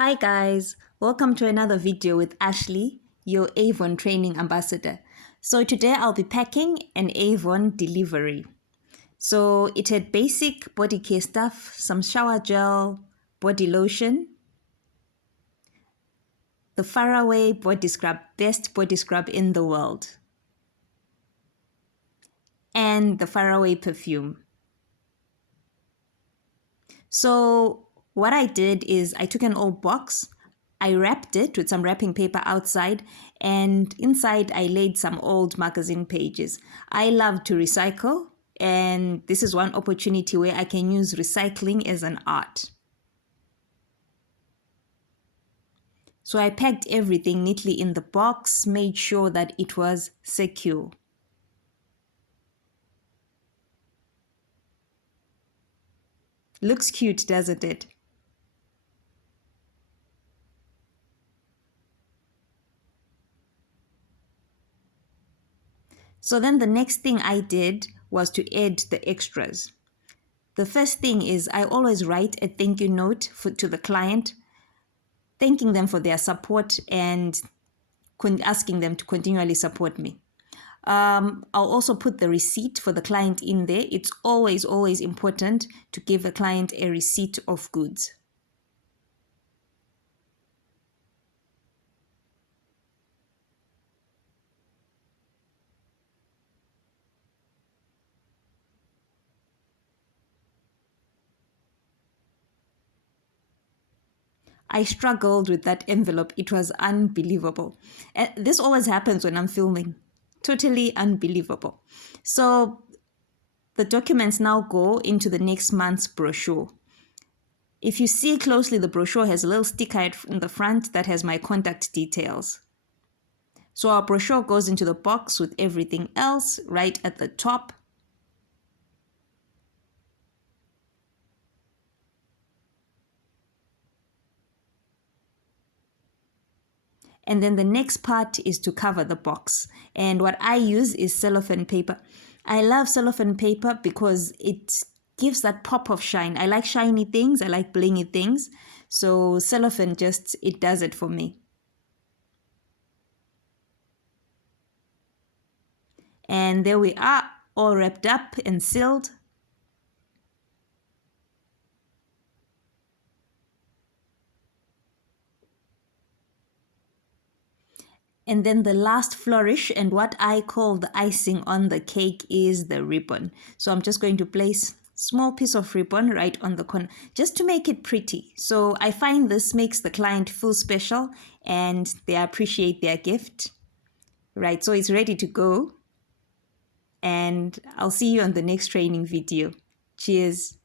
Hi guys, welcome to another video with Ashley, your Avon training ambassador. So today I'll be packing an Avon delivery. So it had basic body care stuff, some shower gel, body lotion, the Faraway body scrub, best body scrub in the world, and the Faraway perfume. So what I did is I took an old box, I wrapped it with some wrapping paper outside, and inside I laid some old magazine pages. I love to recycle, and this is one opportunity where I can use recycling as an art. So I packed everything neatly in the box, made sure that it was secure. Looks cute, doesn't it? So then the next thing I did was to add the extras. The first thing is I always write a thank you note to the client, thanking them for their support and asking them to continually support me. I'll also put the receipt for the client in there. It's always important to give a client a receipt of goods. I struggled with that envelope. It was unbelievable. This always happens when I'm filming. Totally unbelievable. So the documents now go into the next month's brochure. If you see closely, the brochure has a little sticker in the front that has my contact details. So our brochure goes into the box with everything else right at the top. And then the next part is to cover the box. And what I use is cellophane paper. I love cellophane paper because it gives that pop of shine. I like shiny things. I like blingy things. So cellophane it does it for me. And there we are, all wrapped up and sealed. And then the last flourish, and what I call the icing on the cake, is the ribbon. So I'm just going to place small piece of ribbon right on the corner just to make it pretty. So I find this makes the client feel special and they appreciate their gift. Right, so it's ready to go. And I'll see you on the next training video. Cheers.